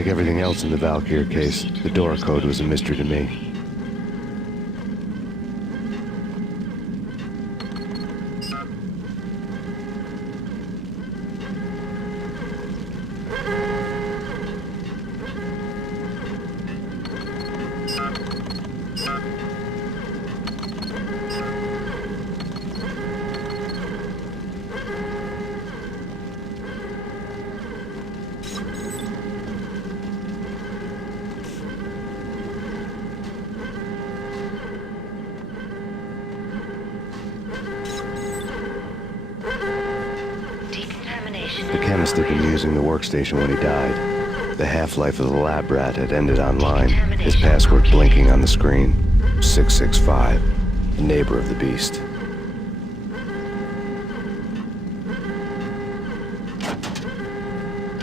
Like everything else in the Valkyrie case, the door code was a mystery to me. The chemist had been using the workstation when he died. The half-life of the lab rat had ended online, his password blinking on the screen. 665, the neighbor of the beast.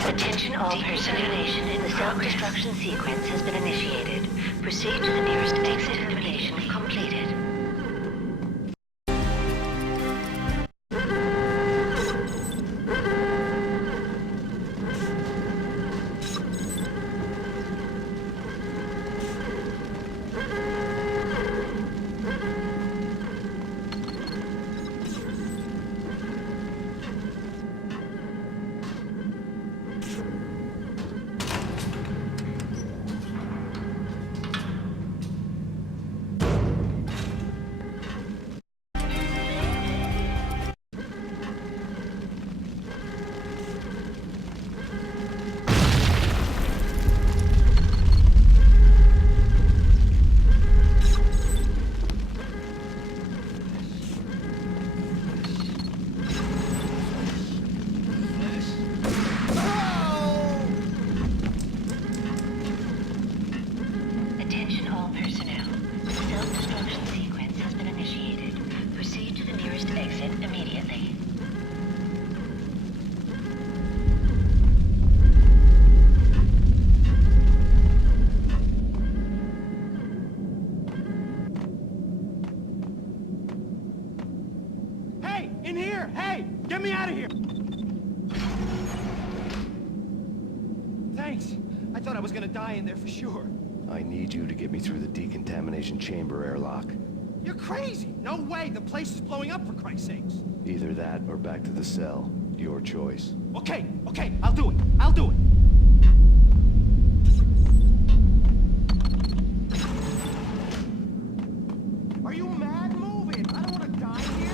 Attention all personnel. The self-destruction sequence has been initiated. Proceed to the nearest exit. Termination completed. Get me out of here! Thanks. I thought I was gonna die in there for sure. I need you to get me through the decontamination chamber airlock. You're crazy! No way! The place is blowing up, for Christ's sakes! Either that or back to the cell. Your choice. Okay, I'll do it. I'll do it. Are you mad? Move it! I don't want to die here!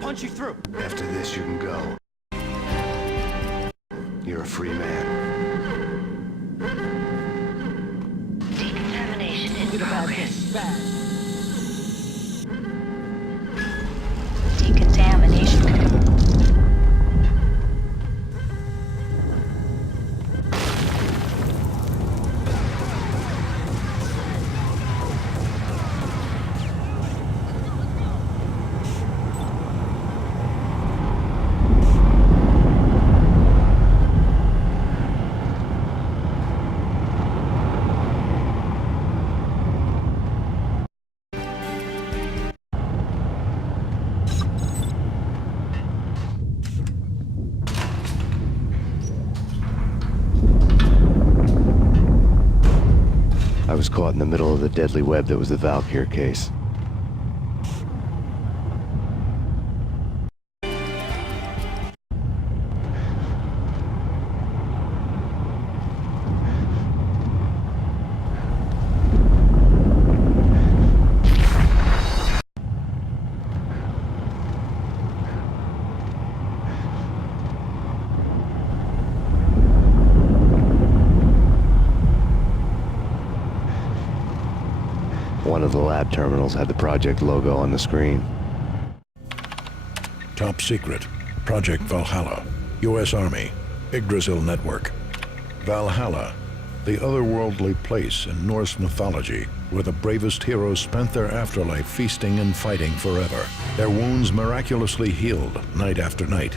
Punch you through. After this, you can go. You're a free man. Decontamination in progress. Decontamination. I was caught in the middle of the deadly web that was the Valkyrie case. One of the lab terminals had the project logo on the screen. Top secret. Project Valhalla. U.S. Army. Yggdrasil Network. Valhalla, the otherworldly place in Norse mythology where the bravest heroes spent their afterlife feasting and fighting forever, their wounds miraculously healed night after night.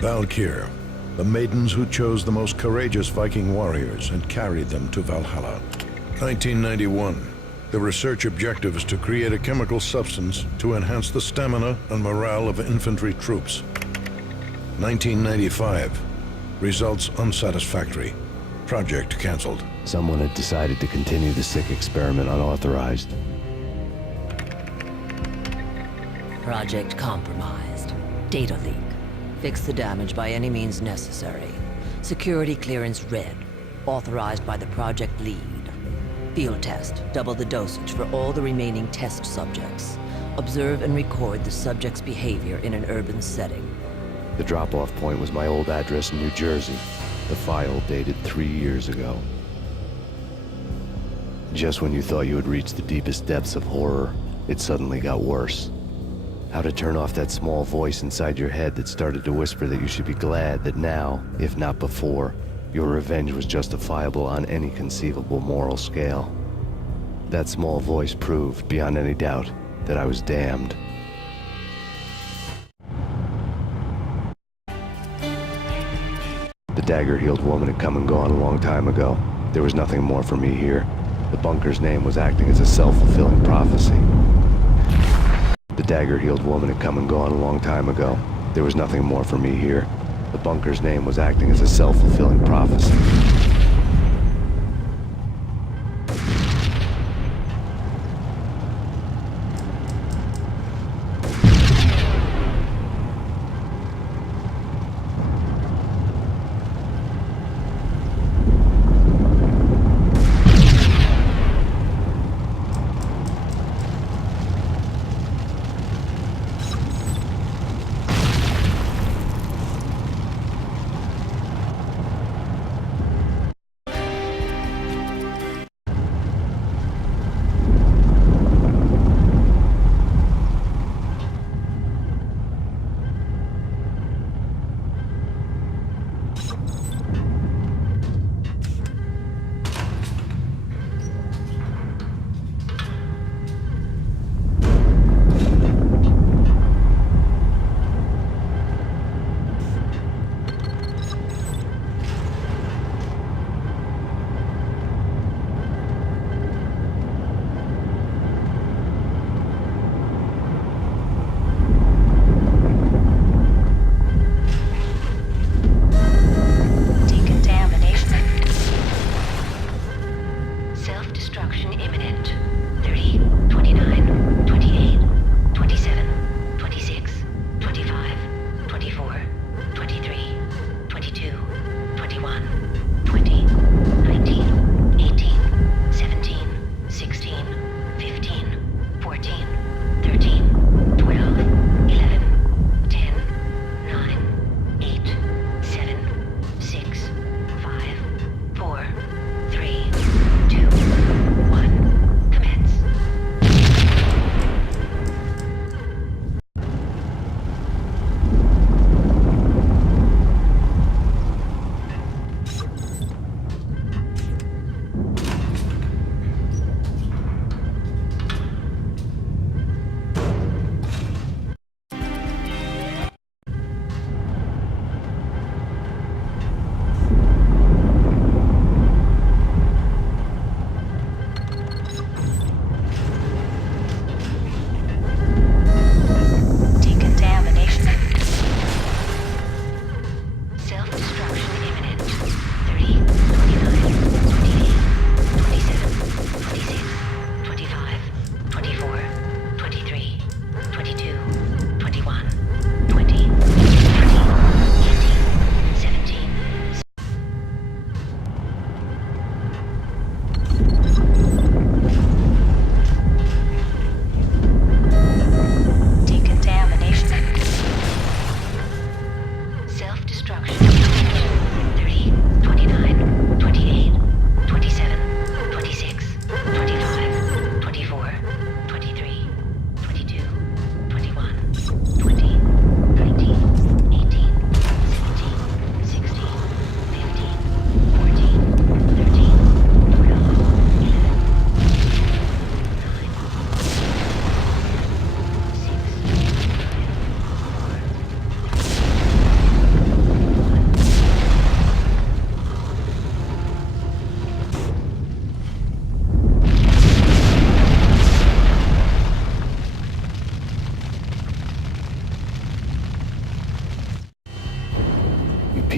Valkyr, the maidens who chose the most courageous Viking warriors and carried them to Valhalla. 1991. The research objective is to create a chemical substance to enhance the stamina and morale of infantry troops. 1995. Results unsatisfactory. Project cancelled. Someone had decided to continue the sick experiment unauthorized. Project compromised. Data leak. Fix the damage by any means necessary. Security clearance red. Authorized by the project lead. Field test. Double the dosage for all the remaining test subjects. Observe and record the subject's behavior in an urban setting. The drop-off point was my old address in New Jersey. The file dated 3 years ago. Just when you thought you had reached the deepest depths of horror, it suddenly got worse. How to turn off that small voice inside your head that started to whisper that you should be glad that now, if not before, your revenge was justifiable on any conceivable moral scale. That small voice proved, beyond any doubt, that I was damned. The dagger-heeled woman had come and gone a long time ago. There was nothing more for me here. The bunker's name was acting as a self-fulfilling prophecy. The dagger-heeled woman had come and gone a long time ago. There was nothing more for me here. The bunker's name was acting as a self-fulfilling prophecy.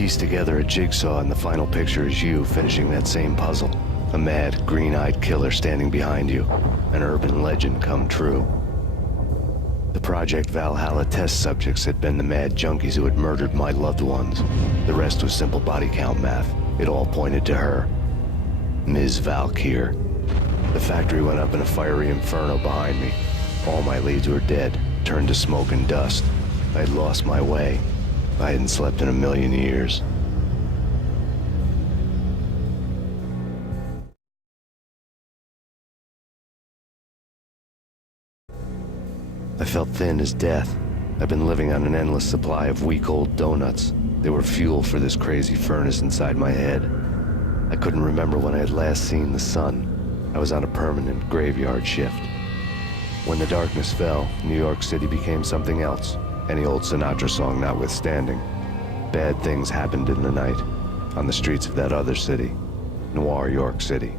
piece together a jigsaw, and the final picture is you finishing that same puzzle. A mad, green-eyed killer standing behind you. An urban legend come true. The Project Valhalla test subjects had been the mad junkies who had murdered my loved ones. The rest was simple body count math. It all pointed to her. Ms. Valkyr. The factory went up in a fiery inferno behind me. All my leads were dead, turned to smoke and dust. I had lost my way. I hadn't slept in a million years. I felt thin as death. I've been living on an endless supply of week-old donuts. They were fuel for this crazy furnace inside my head. I couldn't remember when I had last seen the sun. I was on a permanent graveyard shift. When the darkness fell, New York City became something else, any old Sinatra song notwithstanding. Bad things happened in the night, on the streets of that other city, Noir York City.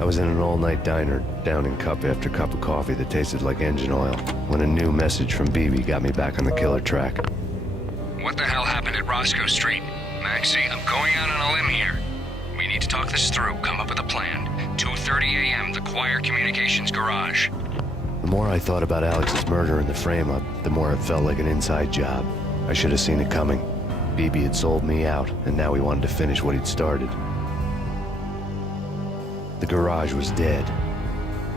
I was in an all-night diner, downing cup after cup of coffee that tasted like engine oil, when a new message from BB got me back on the killer track. What the hell happened at Roscoe Street? Maxie, I'm going out on a limb here. We need to talk this through, come up with a plan. 2:30 a.m., the Choir Communications Garage. The more I thought about Alex's murder and the frame-up, the more it felt like an inside job. I should have seen it coming. BB had sold me out, and now he wanted to finish what he'd started. The garage was dead.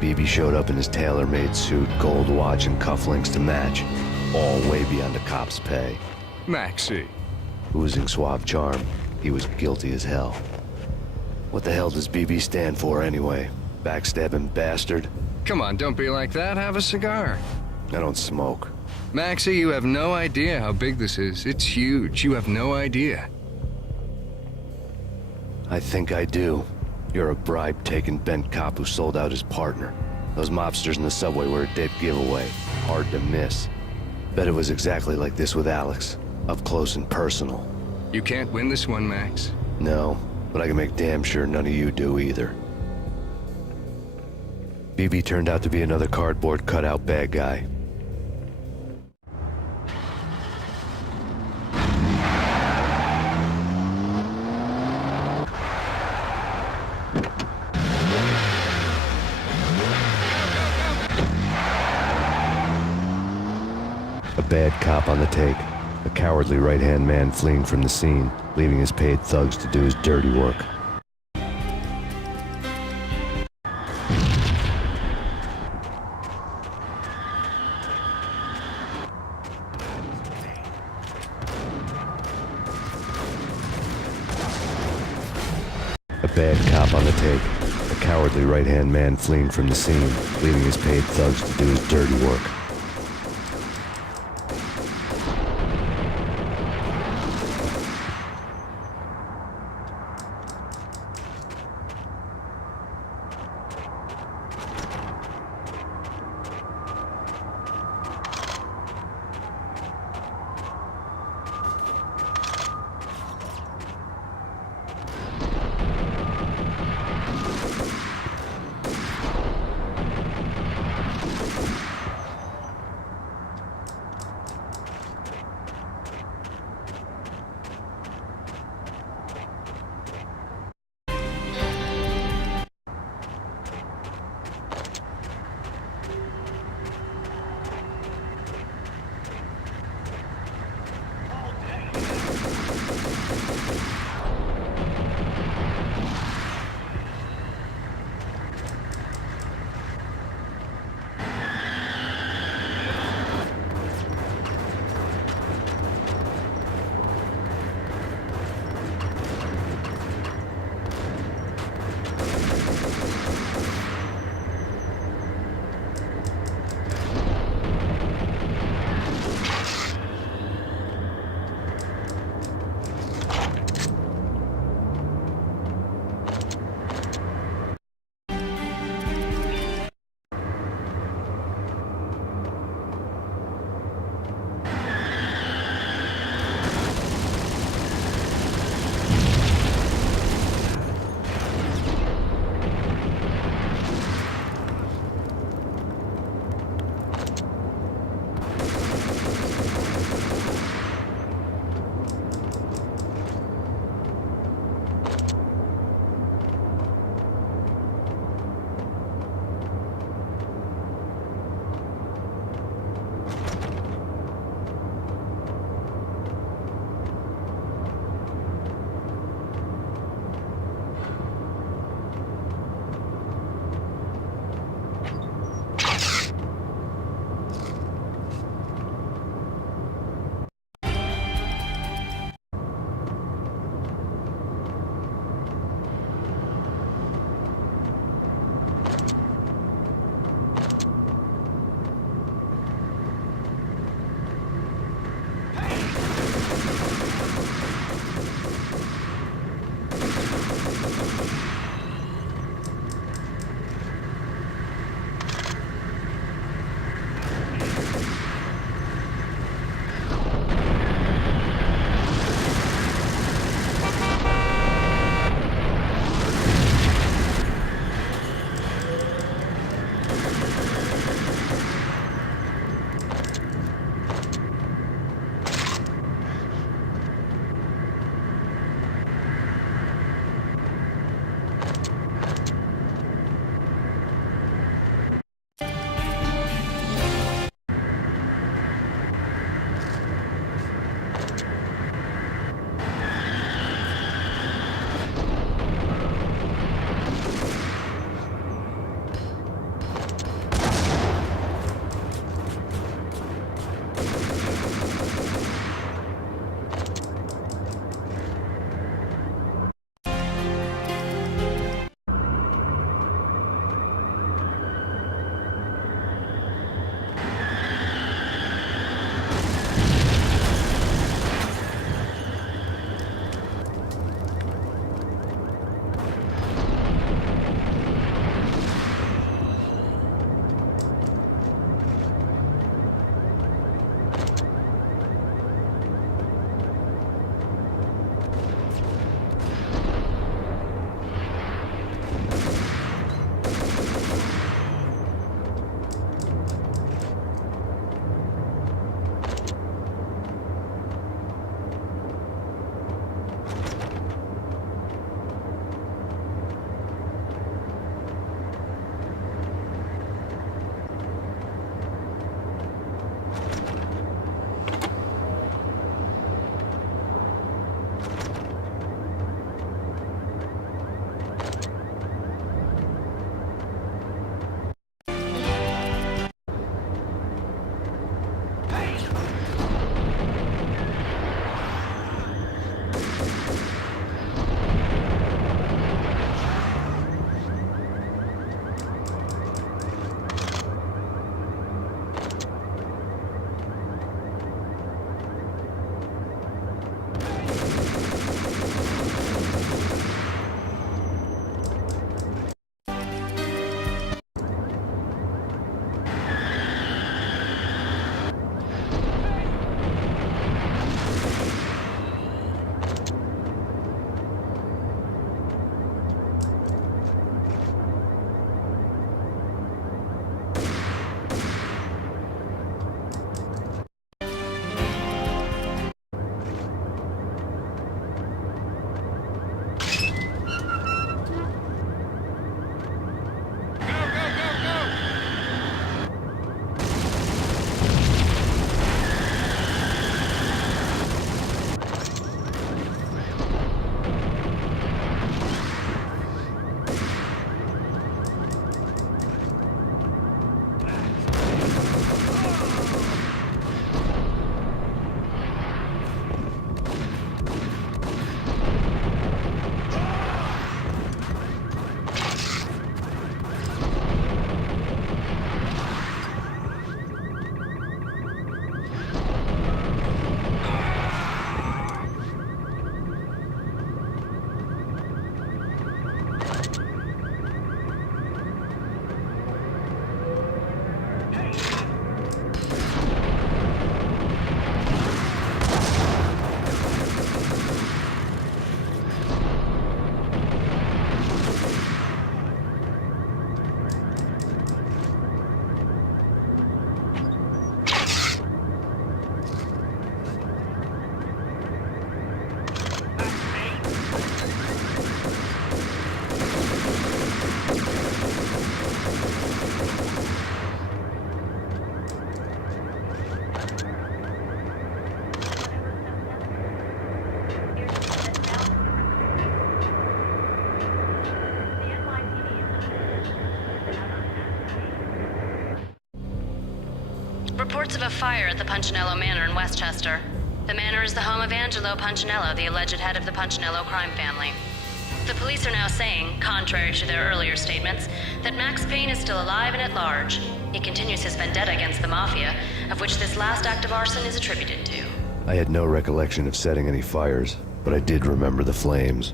BB showed up in his tailor-made suit, gold watch, and cufflinks to match, all way beyond a cop's pay. Maxie. Oozing suave charm, he was guilty as hell. What the hell does BB stand for anyway? Backstabbing bastard? Come on, don't be like that. Have a cigar. I don't smoke. Maxie, you have no idea how big this is. It's huge. You have no idea. I think I do. You're a bribe-taking bent cop who sold out his partner. Those mobsters in the subway were a dead giveaway. Hard to miss. Bet it was exactly like this with Alex. Up close and personal. You can't win this one, Max. No, but I can make damn sure none of you do either. BB turned out to be another cardboard cutout bad guy. A bad cop on the take. A cowardly right-hand man fleeing from the scene, leaving his paid thugs to do his dirty work. A bad cop on the take. A cowardly right-hand man fleeing from the scene, leaving his paid thugs to do his dirty work. reports of a fire at the Punchinello Manor in Westchester. The manor is the home of Angelo Punchinello, the alleged head of the Punchinello crime family. The police are now saying, contrary to their earlier statements, that Max Payne is still alive and at large. He continues his vendetta against the Mafia, of which this last act of arson is attributed to. I had no recollection of setting any fires, but I did remember the flames.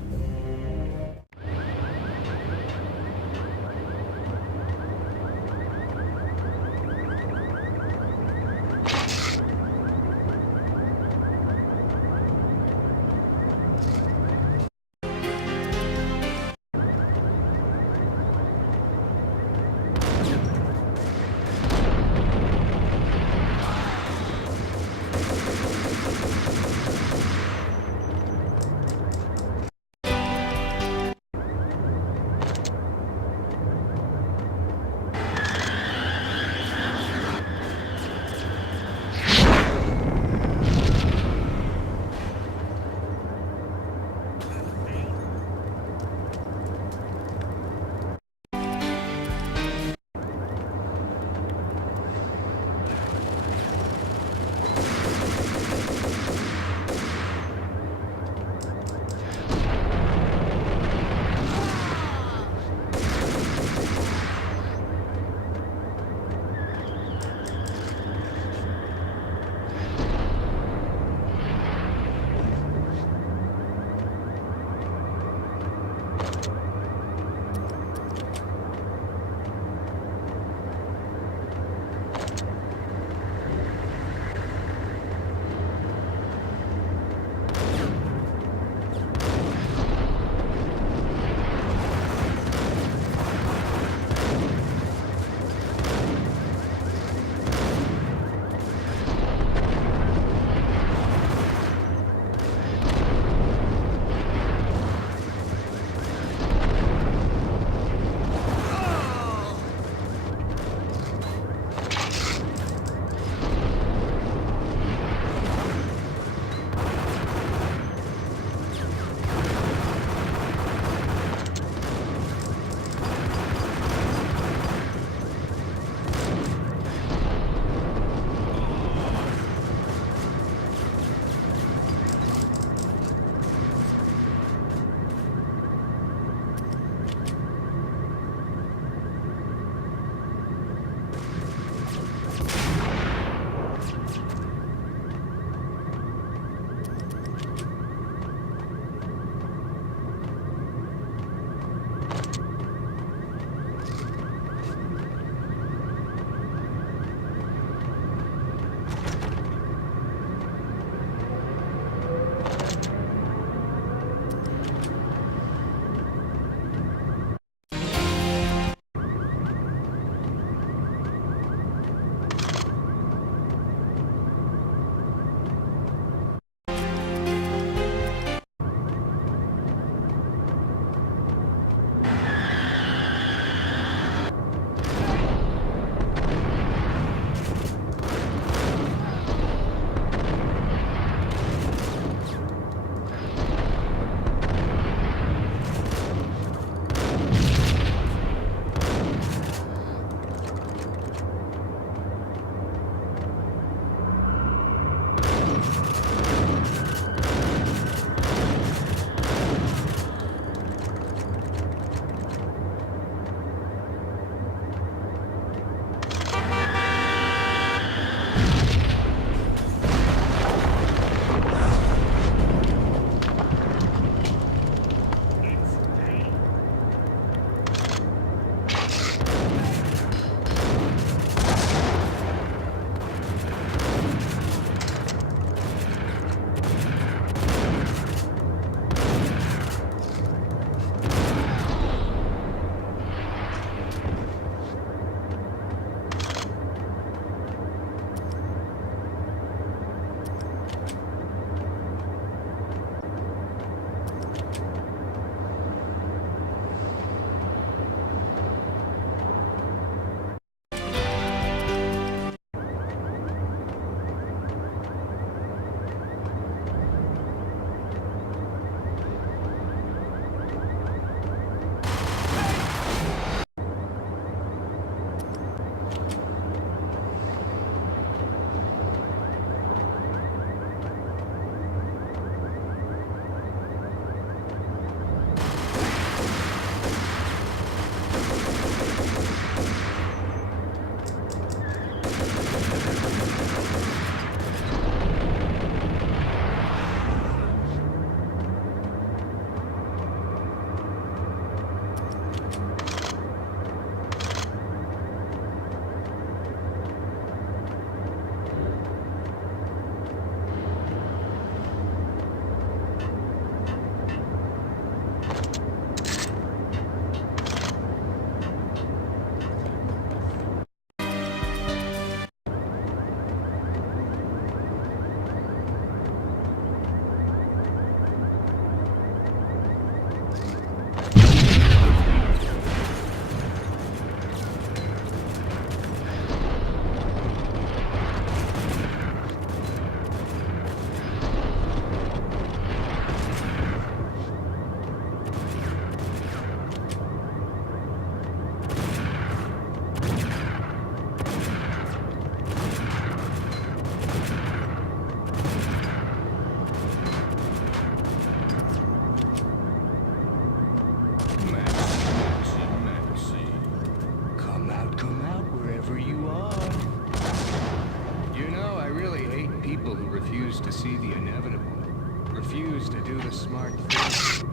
refuse to do the smart thing.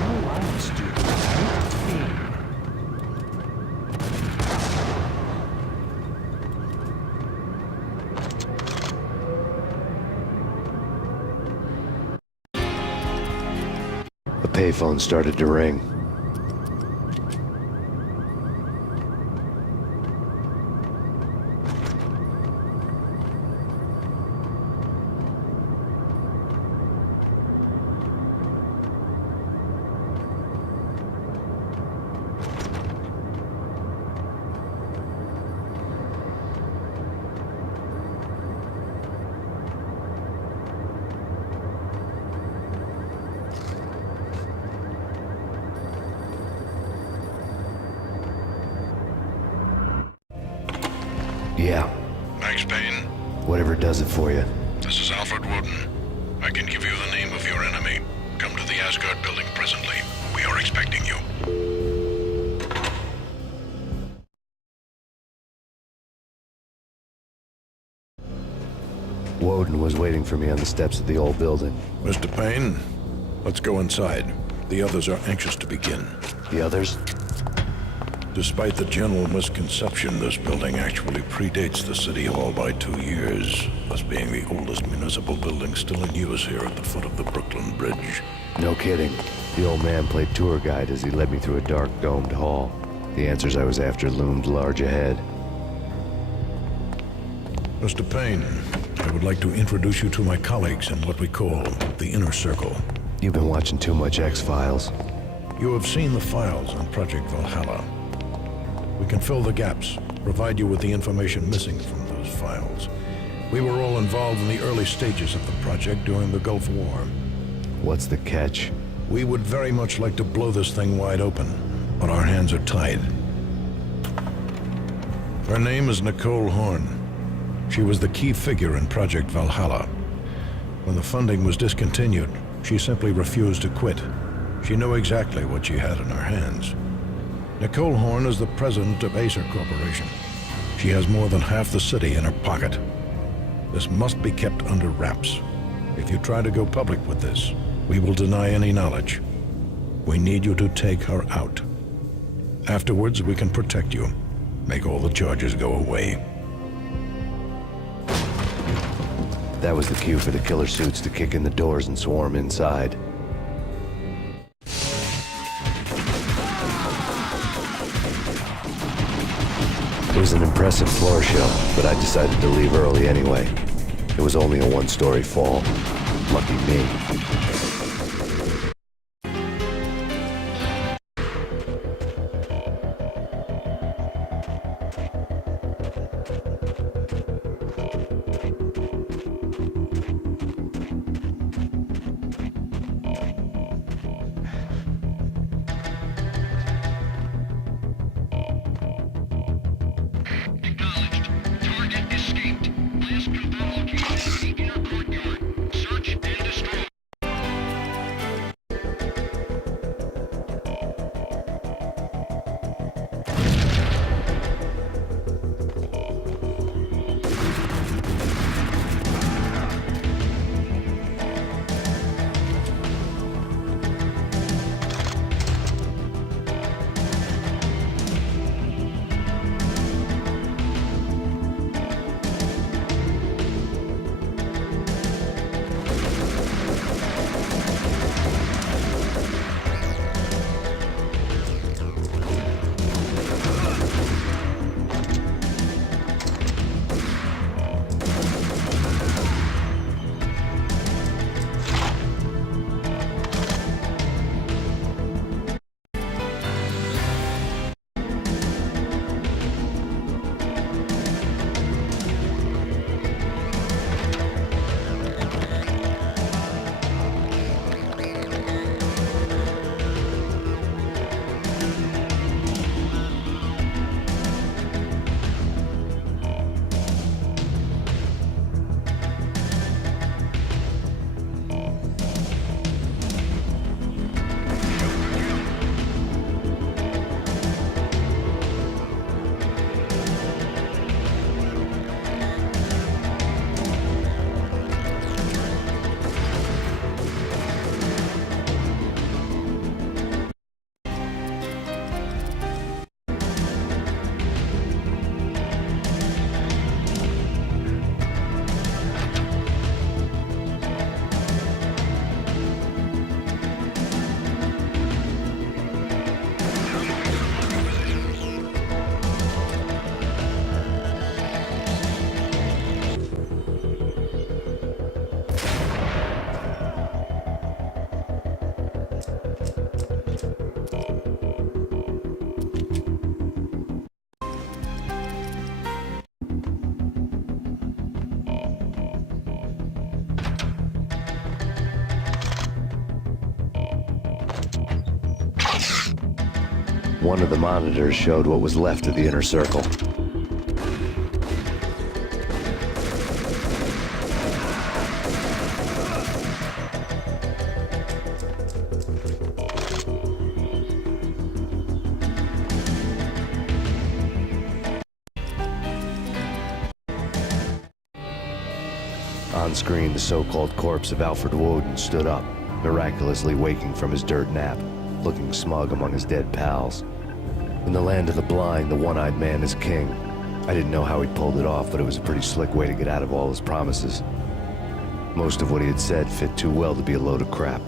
No, I must do the right thing. The payphone started to ring. Yeah, Max Payne, whatever does it for you. this is Alfred Woden. I can give you the name of your enemy. Come to the Asgard building presently. We are expecting you. Woden was waiting for me on the steps of the old building. Mr. Payne, let's go inside. The others are anxious to begin. The others? Despite the general misconception, this building actually predates the City Hall by 2 years, thus being the oldest municipal building still in use here at the foot of the Brooklyn Bridge. No kidding. The old man played tour guide as he led me through a dark, domed hall. The answers I was after loomed large ahead. Mr. Payne, I would like to introduce you to my colleagues in what we call the Inner Circle. You've been watching too much X-Files. You have seen the files on Project Valhalla. We can fill the gaps, provide you with the information missing from those files. We were all involved in the early stages of the project during the Gulf War. What's the catch? We would very much like to blow this thing wide open, but our hands are tied. Her name is Nicole Horn. She was the key figure in Project Valhalla. When the funding was discontinued, she simply refused to quit. She knew exactly what she had in her hands. Nicole Horn is the president of Acer Corporation. She has more than half the city in her pocket. This must be kept under wraps. If you try to go public with this, we will deny any knowledge. We need you to take her out. Afterwards, we can protect you. Make all the charges go away. That was the cue for the killer suits to kick in the doors and swarm inside. It was an impressive floor show, but I decided to leave early anyway. It was only a one-story fall. Lucky me. One of the monitors showed what was left of the inner circle. On screen, the so-called corpse of Alfred Woden stood up, miraculously waking from his dirt nap, looking smug among his dead pals. In the land of the blind, the one-eyed man is king. I didn't know how he pulled it off, but it was a pretty slick way to get out of all his promises. Most of what he had said fit too well to be a load of crap.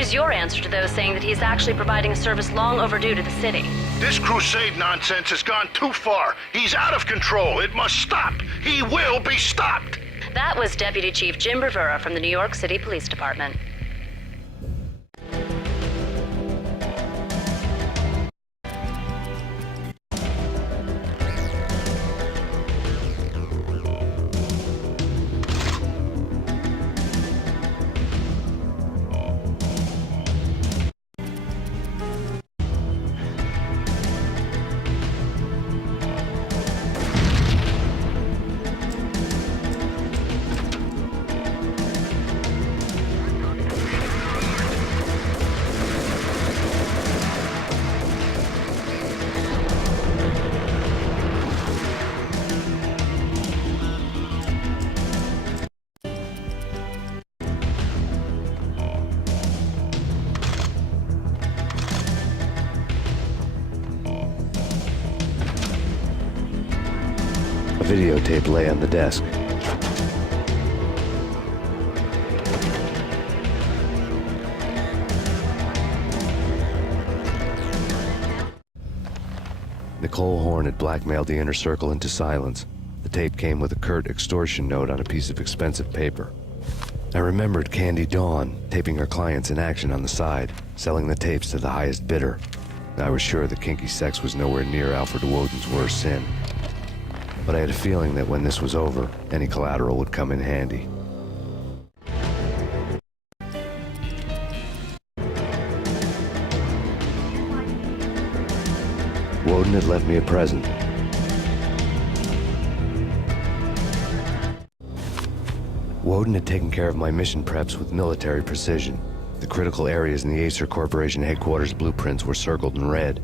What is your answer to those saying that he's actually providing a service long overdue to the city? This crusade nonsense has gone too far. He's out of control. It must stop. He will be stopped. That was Deputy Chief Jim Rivera from the New York City Police Department. videotape lay on the desk. Nicole Horn had blackmailed the inner circle into silence. The tape came with a curt extortion note on a piece of expensive paper. I remembered Candy Dawn taping her clients in action on the side, selling the tapes to the highest bidder. I was sure that kinky sex was nowhere near Alfred Woden's worst sin. But I had a feeling that when this was over, any collateral would come in handy. Woden had left me a present. Woden had taken care of my mission preps with military precision. The critical areas in the Acer Corporation headquarters blueprints were circled in red.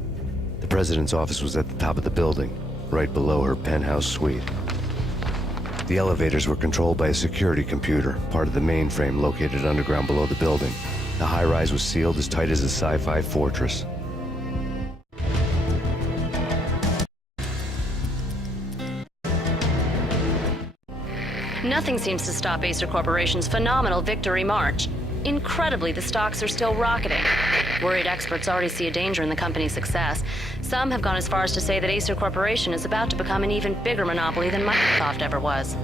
The president's office was at the top of the building, right below her penthouse suite. The elevators were controlled by a security computer, part of the mainframe located underground below the building. The high-rise was sealed as tight as a sci-fi fortress. Nothing seems to stop Acer Corporation's phenomenal victory march. Incredibly, the stocks are still rocketing. Worried experts already see a danger in the company's success. Some have gone as far as to say that Acer Corporation is about to become an even bigger monopoly than Microsoft ever was.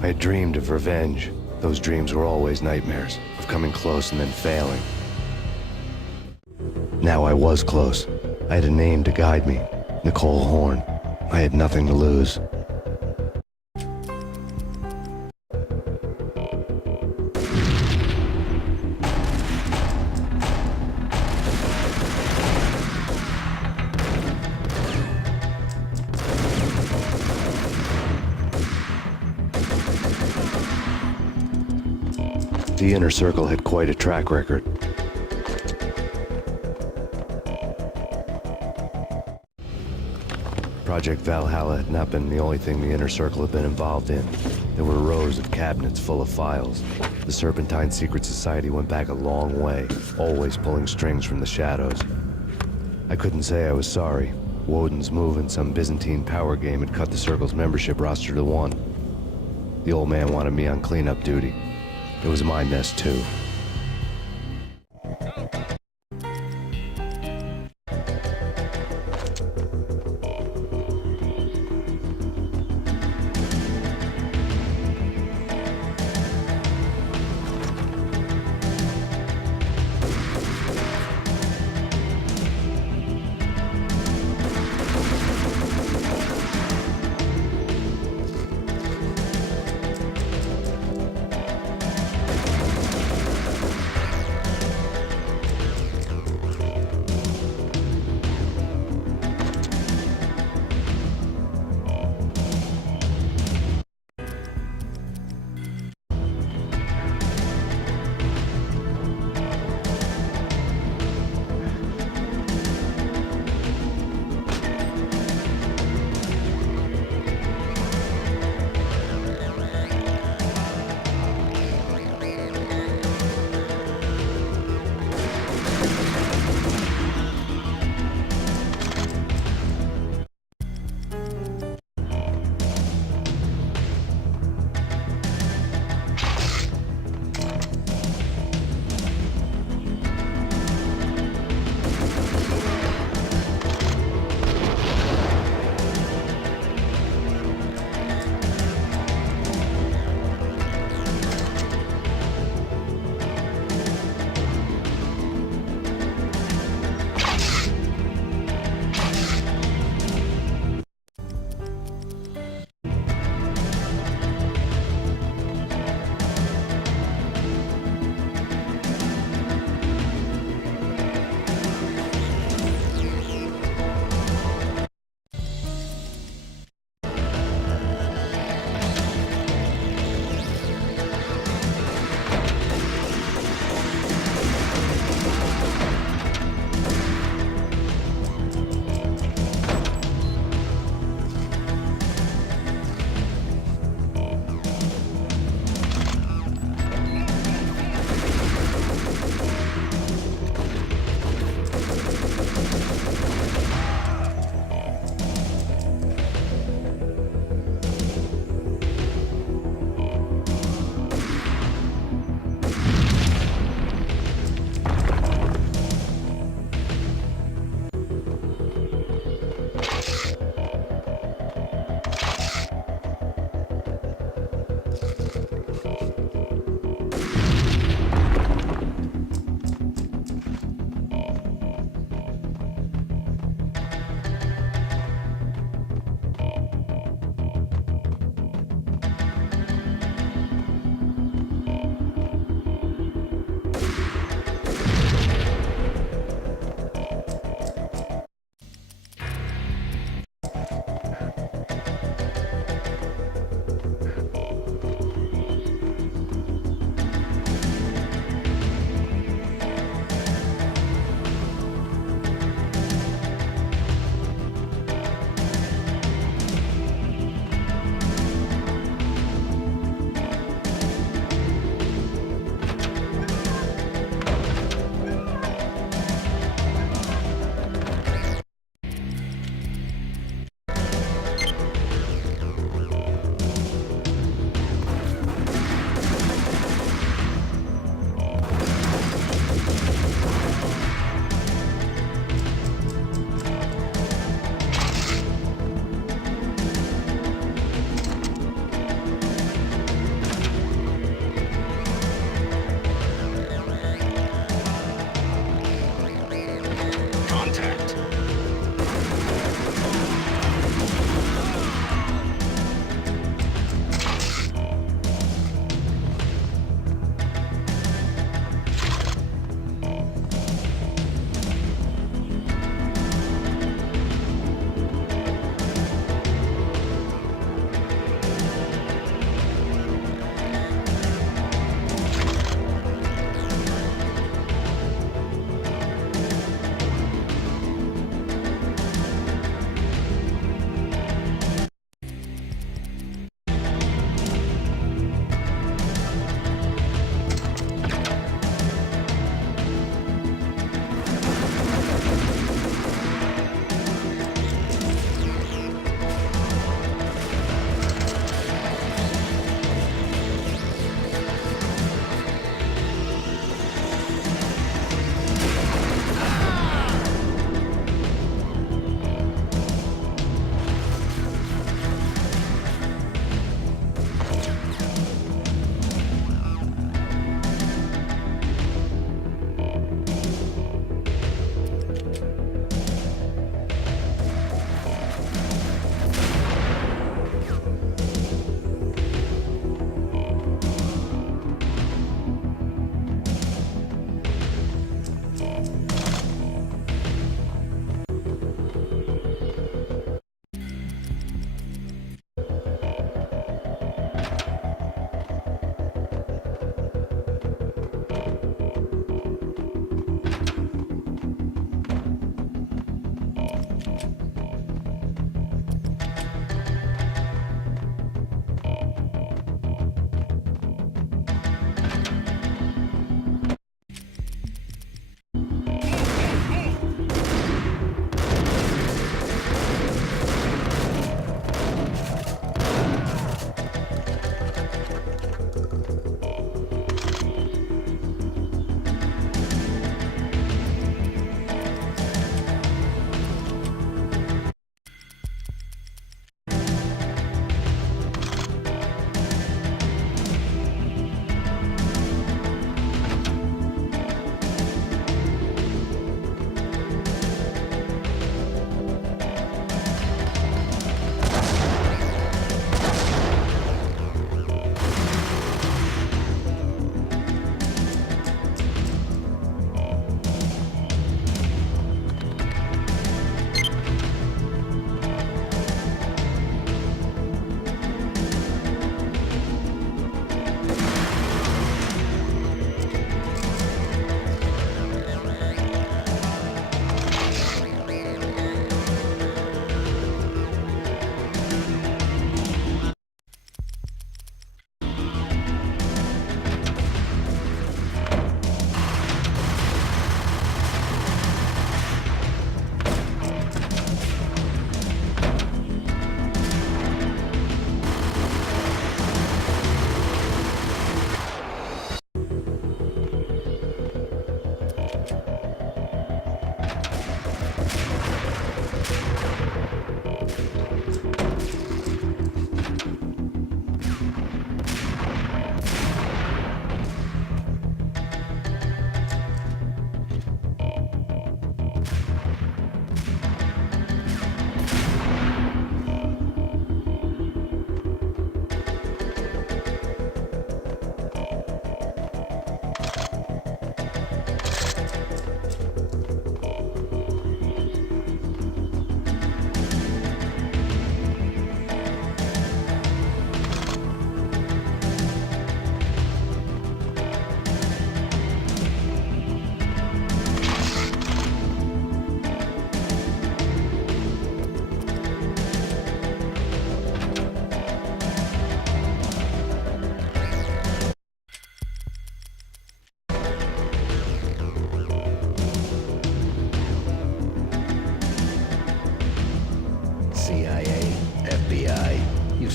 I had dreamed of revenge. Those dreams were always nightmares, of coming close and then failing. Now I was close. I had a name to guide me, Nicole Horn. I had nothing to lose. The Inner Circle had quite a track record. Project Valhalla had not been the only thing the Inner Circle had been involved in. There were rows of cabinets full of files. The Serpentine Secret Society went back a long way, always pulling strings from the shadows. I couldn't say I was sorry. Woden's move in some Byzantine power game had cut the Circle's membership roster to 1. The old man wanted me on cleanup duty. It was my mess, too.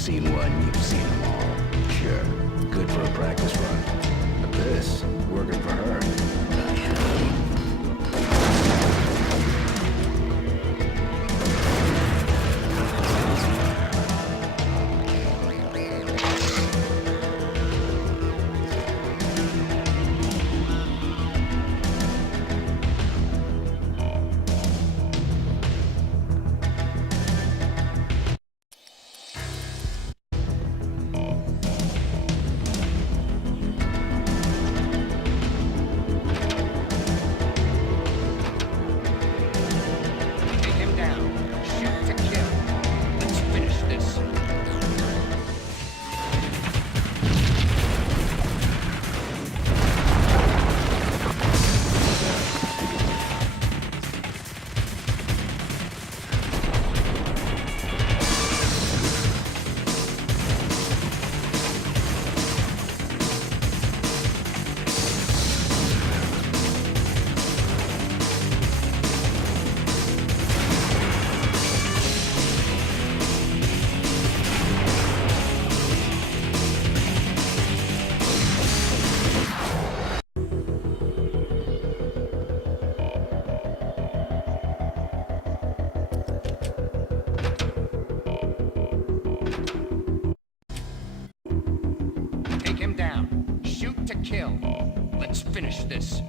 seen one, you've seen them all. Sure, good for a practice run. But this, working for her, not hell. Take him down. Shoot to kill. Let's finish this. Take him down. Shoot to kill. Let's finish this.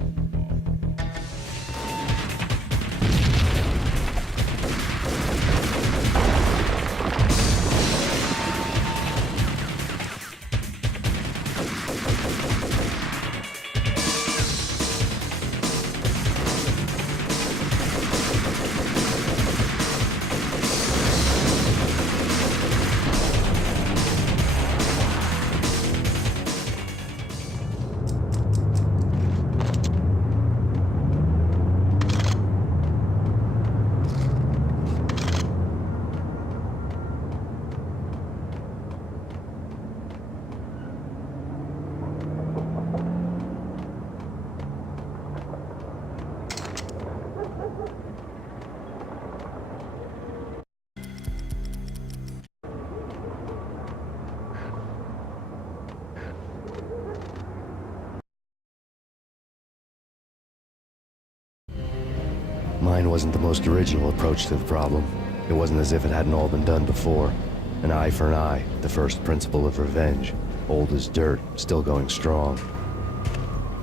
Mine wasn't the most original approach to the problem. It wasn't as if it hadn't all been done before. An eye for an eye, the first principle of revenge. Old as dirt, still going strong.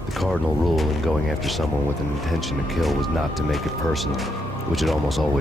The cardinal rule in going after someone with an intention to kill was not to make it personal, which it almost always